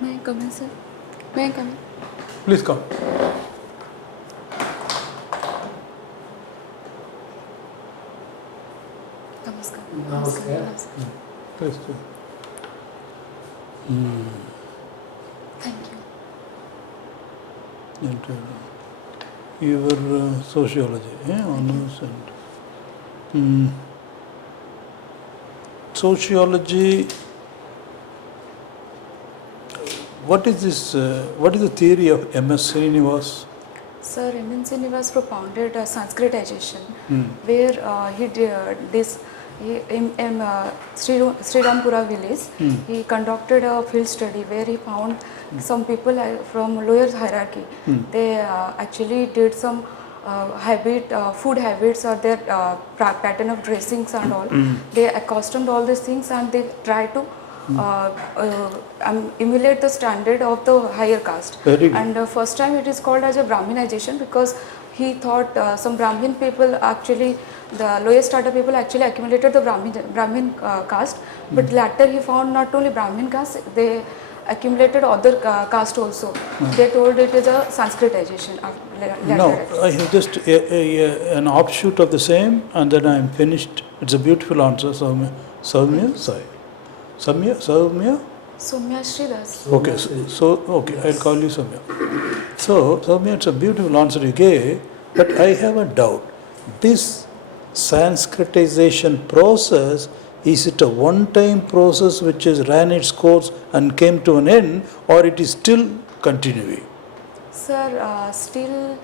May I come in, sir? May I come in? Please come. Namaskar. Namaskar. Please do. Thank you. And, your sociology, honors and sociology. What is this? What is the theory of M.S. Srinivas? Sir, M.S. Srinivas propounded Sanskritization, where he did this. In Srirampura village, he conducted a field study where he found some people from lower hierarchy. They actually did some food habits or their pattern of dressings and all. They accustomed all these things and they try to emulate the standard of the higher caste. And first time it is called as a Brahminization because he thought some Brahmin people actually, the lowest strata people actually accumulated the Brahmin caste, but later he found not only Brahmin caste, they accumulated other caste also. They told it is a Sanskritization. No, I have just an offshoot of the same and then I am finished. It's a beautiful answer, Soumya. Soumya? SOUMYASHREE Das. Okay, okay, I'll call you Soumya. So, Soumya, it's a beautiful answer you gave, but I have a doubt. This Sanskritization process, is it a one-time process which has ran its course and came to an end, or it is still continuing? Sir, still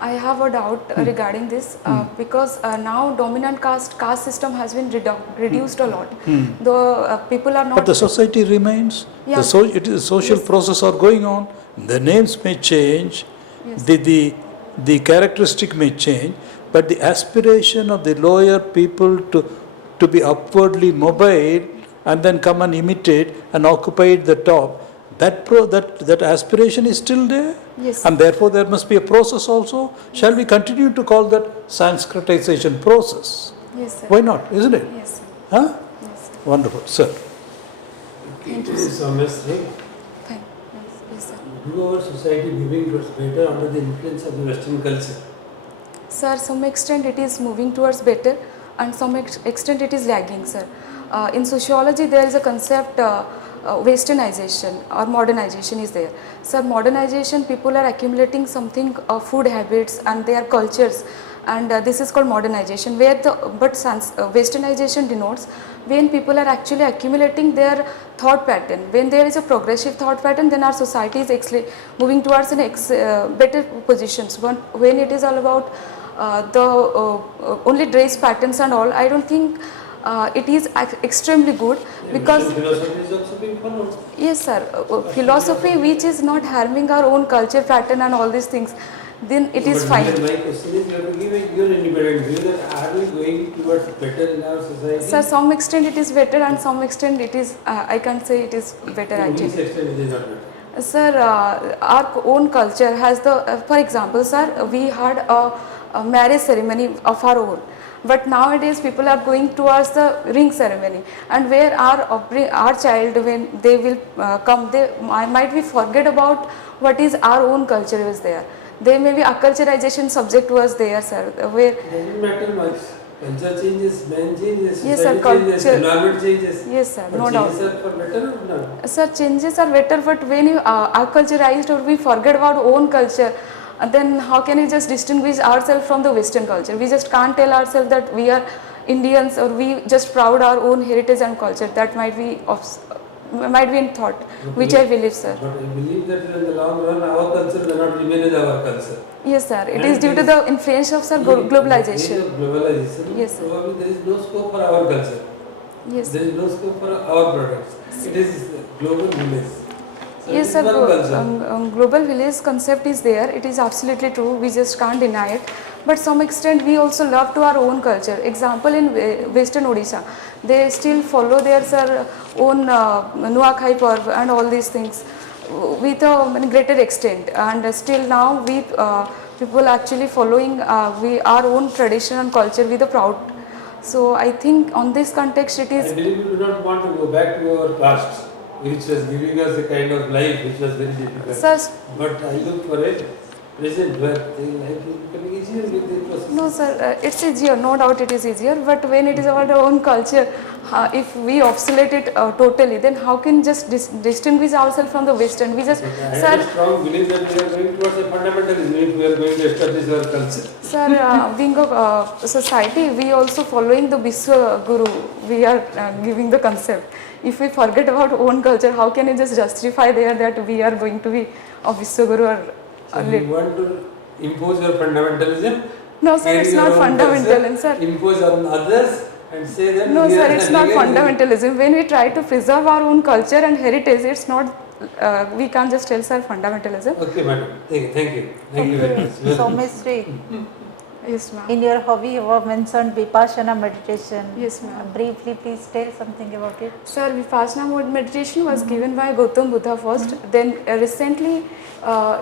I have a doubt regarding this because now dominant caste system has been reduced a lot. The people are not. But the society remains. Yeah. It is a social process are going on. The names may change. Yes. The characteristic may change, but the aspiration of the lower people to be upwardly mobile and then come and imitate and occupy the top, that aspiration is still there. Yes. And therefore there must be a process also. Shall we continue to call that Sanskritization process? Yes, sir. Why not, isn't it? Yes, sir. Huh? Yes, sir. Wonderful, sir. Thank you, This is SOUMYASHREE. Yes, sir. Do our society moving towards better under the influence of the Western culture? Sir, some extent it is moving towards better and some extent it is lagging, sir. In sociology there is a concept westernization or modernization is there. Sir, modernization, people are accumulating something food habits and their cultures, and this is called modernization, where westernization denotes when people are actually accumulating their thought pattern. When there is a progressive thought pattern, then our society is actually moving towards an better positions. When it is all about only dress patterns and all, I don't think it is extremely good because philosophy is also being followed. Yes, sir. Philosophy which is not harming our own culture pattern and all these things, then it is fine. My question is, you have to give your independent view that are we going towards better in our society? Sir, some extent it is better and some extent it is, I can't say it is better To actually. which extent it is not better? Sir, our own culture has the, for example, sir, we had a marriage ceremony of our own. But nowadays people are going towards the ring ceremony, and where our child, when they will come, they might be forget about what is our own culture was there. There may be acculturization subject was there, sir. Where It doesn't matter much. Culture changes, man changes, Yes, sir, society changes, culture- environment changes. yes, sir, But no doubt. changes are for better or not? Sir, changes are better, but when you acculturized or we forget about own culture, then how can we just distinguish ourselves from the Western culture? We just can't tell ourselves that we are Indians or we just proud our own heritage and culture. That might be in thought, which I believe, sir. But I believe that in the long run our culture cannot remain as our culture. Yes, sir. It And is due to the influence of sir globalization. Globalization. Yes, sir. Probably there is no scope for our culture. Yes. There is no scope for our products. It is global village. So Yes, it sir. is one culture. Global village concept is there. It is absolutely true. We just can't deny it. But some extent we also love to our own culture. Example, in Western Odisha, they still follow their own Nuakhai Parv and all these things with a greater extent. And still now we people actually following our own tradition and culture with a proud. So I think on this context it I is. believe we do not want to go back to our past. which was giving us a kind of life which was very difficult. Sir, But I look for a present where the life is becoming easier with the process. no sir, it's easier, no doubt it is easier, but when it is about our own culture, if we oscillate it totally, then how can just distinguish ourselves from the Western? We just, But I have sir, a strong belief that we are going towards a fundamentalism if we are going to establish our culture. sir, being a society, we also following the Viswa Guru, we are giving the concept. If we forget about own culture, how can you just justify there that we are going to be a Viswa Guru or So you want to impose your fundamentalism? no sir, carry it's your not own fundamentalism, culture, sir. impose on others and say that No we sir, are it's not legalism. fundamentalism. When we try to preserve our own culture and heritage, it's not, we can't just tell sir fundamentalism. Okay, madam. Thank you. Thank you very much. SOUMYASHREE, Yes ma'am. in your hobby you have mentioned Vipassana meditation. Yes, ma'am. Briefly please tell something about it. Sir, Vipassana mode meditation was given by Gautam Buddha first, then recently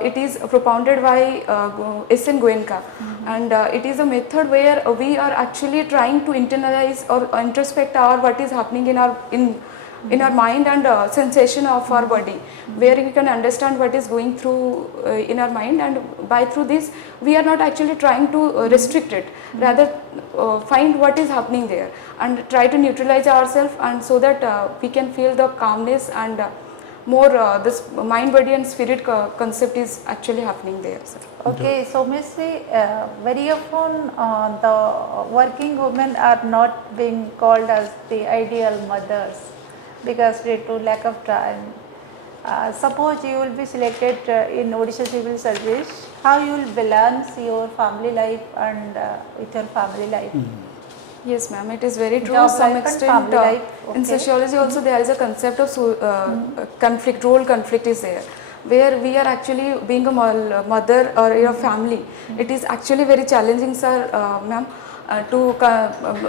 it is propounded by S.N. Goenka, and it is a method where we are actually trying to internalize or introspect our what is happening in our mind and sensation of our body, where we can understand what is going through in our mind, and by through this we are not actually trying to restrict it, rather find what is happening there and try to neutralize ourselves, and so that we can feel the calmness and more this mind body and spirit concept is actually happening there, sir. Okay, SOUMYASHREE, very often the working women are not being called as the ideal mothers because due to lack of time. Suppose you will be selected in Odisha Civil Service, how you will balance your family life and with your family life? Yes ma'am, it is very true. Job Some life and extent family life, in okay. sociology also there is a concept of conflict, role conflict is there, where we are actually being a mother or a family. It is actually very challenging, sir, ma'am, to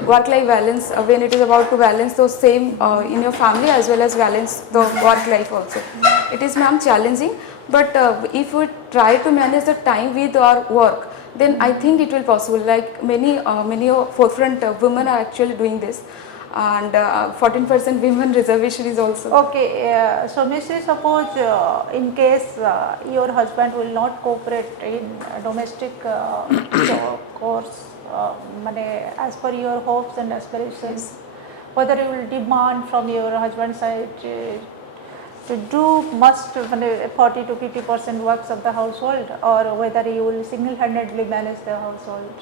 work-life balance when it is about to balance those same in your family as well as balance the work life also. It is ma'am challenging, but if we try to manage the time with our work, then I think it will possible. Like many forefront women are actually doing this, and 14% women reservation is also. Okay, SOUMYASHREE, suppose in case your husband will not cooperate in domestic course, as per your hopes and aspirations, whether you will demand from your husband's side to do must 40 to 50% works of the household, or whether you will single-handedly manage the household?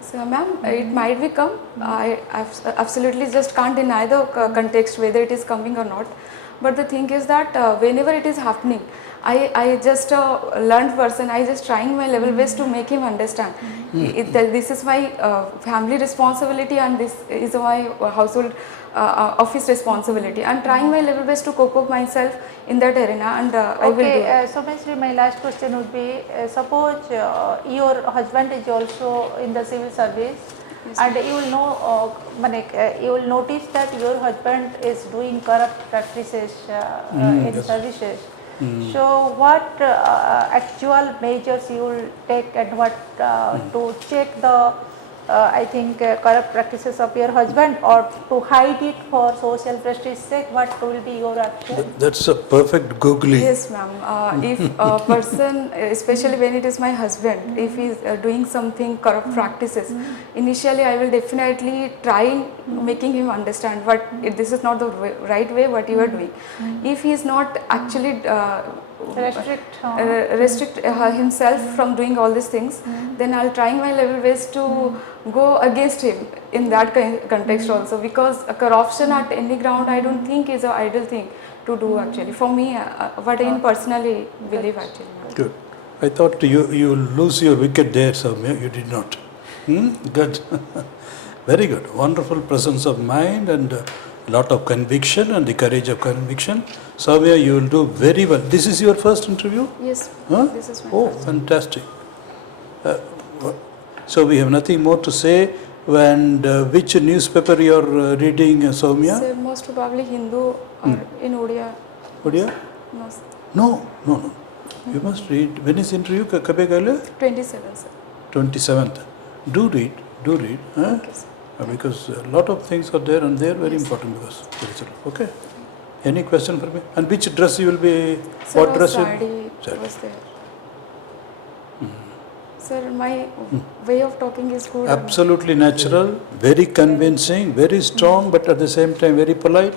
So ma'am, it might become, I absolutely just can't deny the context whether it is coming or not, but the thing is that whenever it is happening, I just a learned person, I just trying my level best to make him understand that this is my family responsibility and this is my household office responsibility. I am trying my level best to cope up myself in that arena, and I will do it. Okay, SOUMYASHREE, my last question would be, suppose your husband is also in the civil service, Yes, and you will know, you will notice that your husband is doing corrupt practices in yes. services. So what actual measures you will take, and what to check the I think corrupt practices of your husband, or to hide it for social prestige sake, what will be your action? That's a perfect googly. Yes ma'am, if a person, especially when it is my husband, if he is doing something corrupt practices, initially I will definitely try making him understand what this is not the right way what you are doing. If he is not actually restrict himself from doing all these things, then I'll trying my level best to go against him in that context also, because corruption at any ground I don't think is an ideal thing to do actually for me, what I personally believe actually. Good. I thought you lose your wicket there, Soumya. You did not. Good. Very good. Wonderful presence of mind and a lot of conviction and the courage of conviction. Soumya, you will do very well. This is your first interview? Yes, Huh? this is my Oh, first. fantastic. So we have nothing more to say. And which newspaper you are reading, Soumya? Sir, most probably Hindu or in Odia. Odia? No, sir. No. You must read. When is interview? Kabe gale? 27 sir. 27th. Do read. Huh? Okay, sir. Because a lot of things are there and they are very important because there is a lot. Okay. Any question for me? And which dress you will be? Sir, What our dress? sari Sari. was there. Sir, my way of talking is good. Absolutely natural, very convincing, very strong, but at the same time very polite.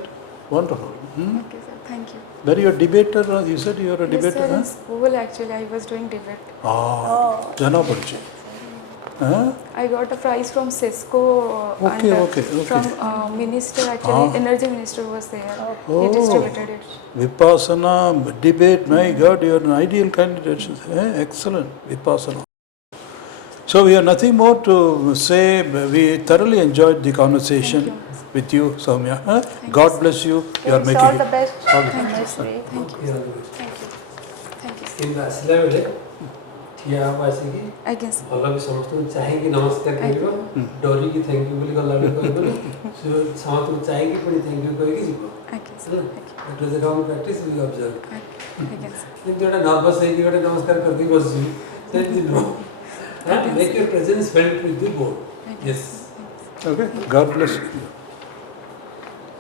Wonderful. Okay, sir. Thank you. Were you a debater? You said you were a Yes, debater, sir. huh? In school, actually, I was doing debate. Ah, Jana Panchi. Huh? I got a prize from Cisco Okay, and okay, okay. from minister, actually, energy minister was there. He Oh. distributed it. Vipassana, debate, my God, you are an ideal candidate. Excellent, Vipassana. So we have nothing more to say. We thoroughly enjoyed the conversation with you, Soumya. God bless you. You are Wish making all the it. best. All the Thank you, best. sir. Thank you. Yeah, all the best. Thank you. Thank you. କିନ୍ତୁ ଆସିଲା ବେଳେ ଠିଆ ହବ ଆସିକି Aଜ୍ଞା, sir. ଭଲ ବି ସମସ୍ତଙ୍କୁ ଚାହିଁକି ନମସ୍କାର କରିବ ଡରିକି ଥ୍ୟାଙ୍କ ୟୁ ବୋଲି ଗଲାବେଳେ କହିବନି ସମସ୍ତଙ୍କୁ ଚାହିଁକି ପୁଣି ଥ୍ୟାଙ୍କ ୟୁ କହିକି ଯିବ Aଜ୍ଞା, sir. ହେଲା that is wrong practice we observe Aଜ୍ଞା, sir. କିନ୍ତୁ ଗୋଟେ ନର୍ଭସ୍ ହେଇକି ଗୋଟେ ନମସ୍କାର କରିଦେଇ ବସିଯିବି ସେମିତି ନୁହଁ make your presence felt with the board Yes Okay, God bless you.